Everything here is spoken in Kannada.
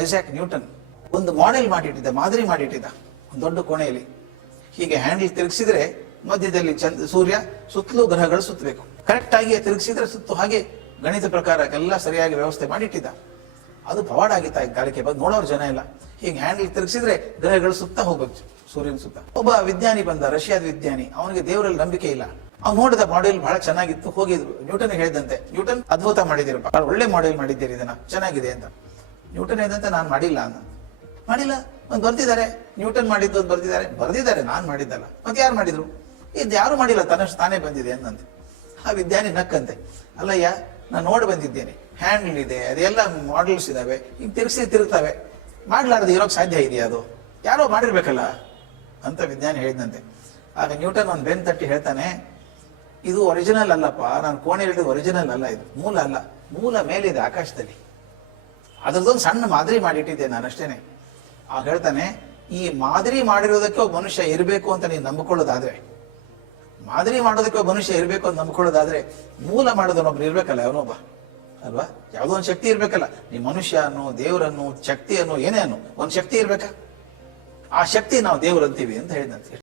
ಐಸಾಕ್ ನ್ಯೂಟನ್ ಒಂದು ಮಾಡೆಲ್ ಮಾಡಿಟ್ಟಿದ್ದ, ಮಾದರಿ ಮಾಡಿಟ್ಟಿದ್ದ ಒಂದು ದೊಡ್ಡ ಕೋಣೆಯಲ್ಲಿ. ಹೀಗೆ ಹ್ಯಾಂಡಲ್ ತಿರುಗಿಸಿದ್ರೆ ಮಧ್ಯದಲ್ಲಿ ಸೂರ್ಯ, ಸುತ್ತಲೂ ಗ್ರಹಗಳು ಸುತ್ತಬೇಕು. ಕರೆಕ್ಟ್ ಆಗಿ ತಿರುಗಿಸಿದ್ರೆ ಸುತ್ತು, ಹಾಗೆ ಗಣಿತ ಪ್ರಕಾರ ಎಲ್ಲ ಸರಿಯಾಗಿ ವ್ಯವಸ್ಥೆ ಮಾಡಿಟ್ಟಿದ್ದ. ಅದು ಪವಾಡ ಆಗಿತ್ತ ಕಾಲಕ್ಕೆ ಬಂದು ನೋಡೋರು ಜನ ಎಲ್ಲ. ಹೀಗೆ ಹ್ಯಾಂಡಲ್ ತಿರುಗಿಸಿದ್ರೆ ಗ್ರಹಗಳು ಸುತ್ತ ಹೋಗ್ಬೇಕು, ಸೂರ್ಯನ ಸುತ್ತ. ಒಬ್ಬ ವಿಜ್ಞಾನಿ ಬಂದ, ರಷ್ಯಾದ ವಿಜ್ಞಾನಿ. ಅವನಿಗೆ ದೇವರಲ್ಲಿ ನಂಬಿಕೆ ಇಲ್ಲ. ಅವ್ನು ನೋಡಿದ ಮಾಡೆಲ್ ಬಹಳ ಚೆನ್ನಾಗಿತ್ತು. ಹೋಗಿದ್ರು ನ್ಯೂಟನ್ ಹೇಳಿದಂತೆ, ನ್ಯೂಟನ್ ಅದ್ಭುತ ಮಾಡಿದ್ದೀರಪ್ಪ, ಒಳ್ಳೆ ಮಾಡೆಲ್ ಮಾಡಿದ್ದೀರಿ, ಇದನ್ನ ಚೆನ್ನಾಗಿದೆ ಅಂತ. ನ್ಯೂಟನ್ ಹೇಳಿದಂತೆ ನಾನು ಮಾಡಿಲ್ಲ ಅಂದ. ಮಾಡಿಲ್ಲ, ಒಂದು ಬರ್ದಿದ್ದಾರೆ, ನ್ಯೂಟನ್ ಮಾಡಿದ್ದು ಬರ್ದಿದ್ದಾರೆ, ನಾನ್ ಮಾಡಿದ್ದಲ್ಲ. ಮತ್ತೆ ಯಾರು ಮಾಡಿದ್ರು? ಇದು ಯಾರು ಮಾಡಿಲ್ಲ, ತನ್ನಷ್ಟು ತಾನೇ ಬಂದಿದೆ ಅಂದಂತೆ. ಆ ವಿಜ್ಞಾನಿ ನಕ್ಕಂತೆ, ಅಲ್ಲಯ್ಯ ನಾನು ನೋಡಿ ಬಂದಿದ್ದೇನೆ, ಹ್ಯಾಂಡಲ್ ಇದೆ, ಅದೆಲ್ಲ ಮಾಡೆಲ್ಸ್ ಇದಾವೆ, ಈಗ ತಿರುಗ್ತವೆ, ಮಾಡ್ಲಾರ್ದು ಇರೋಕ್ ಸಾಧ್ಯ ಇದೆಯಾ? ಅದು ಯಾರೋ ಮಾಡಿರ್ಬೇಕಲ್ಲ ಅಂತ ವಿಜ್ಞಾನಿ ಹೇಳಿದಂತೆ. ಆಗ ನ್ಯೂಟನ್ ಒಂದು ಬೆನ್ ತಟ್ಟಿ ಹೇಳ್ತಾನೆ, ಇದು ಒರಿಜಿನಲ್ ಅಲ್ಲಪ್ಪ, ನಾನು ಕೋಣೆ ಹೇಳಿದ್ದು ಒರಿಜಿನಲ್ ಅಲ್ಲ, ಇದು ಮೂಲ ಅಲ್ಲ, ಮೂಲ ಮೇಲಿದೆ ಆಕಾಶದಲ್ಲಿ, ಅದ್ರದ್ದೊಂದು ಸಣ್ಣ ಮಾದರಿ ಮಾಡಿಟ್ಟಿದ್ದೆ ನಾನು ಅಷ್ಟೇನೆ. ಆಗ ಹೇಳ್ತಾನೆ, ಈ ಮಾದರಿ ಮಾಡಿರೋದಕ್ಕೆ ಒಬ್ಬ ಮನುಷ್ಯ ಇರಬೇಕು ಅಂತ ನೀನು ನಂಬಿಕೊಳ್ಳೋದಾದ್ರೆ, ಮಾದರಿ ಮಾಡೋದಕ್ಕೆ ಒಬ್ಬ ಮನುಷ್ಯ ಇರಬೇಕು ಅಂತ ನಂಬಿಕೊಳ್ಳೋದಾದ್ರೆ, ಮೂಲ ಮಾಡೋದನ್ನೊಬ್ರು ಇರ್ಬೇಕಲ್ಲ, ಅವನೊಬ್ಬ ಅಲ್ವಾ? ಯಾವುದೋ ಒಂದು ಶಕ್ತಿ ಇರ್ಬೇಕಲ್ಲ. ನೀ ಮನುಷ್ಯ ಅನ್ನೋ, ದೇವರನ್ನು, ಶಕ್ತಿ ಅನ್ನೋ, ಏನೇ ಅನ್ನೋ ಒಂದು ಶಕ್ತಿ ಇರ್ಬೇಕಾ? ಆ ಶಕ್ತಿ ನಾವು ದೇವ್ರು ಅಂತೀವಿ ಅಂತ ಹೇಳಿದಂತೆ.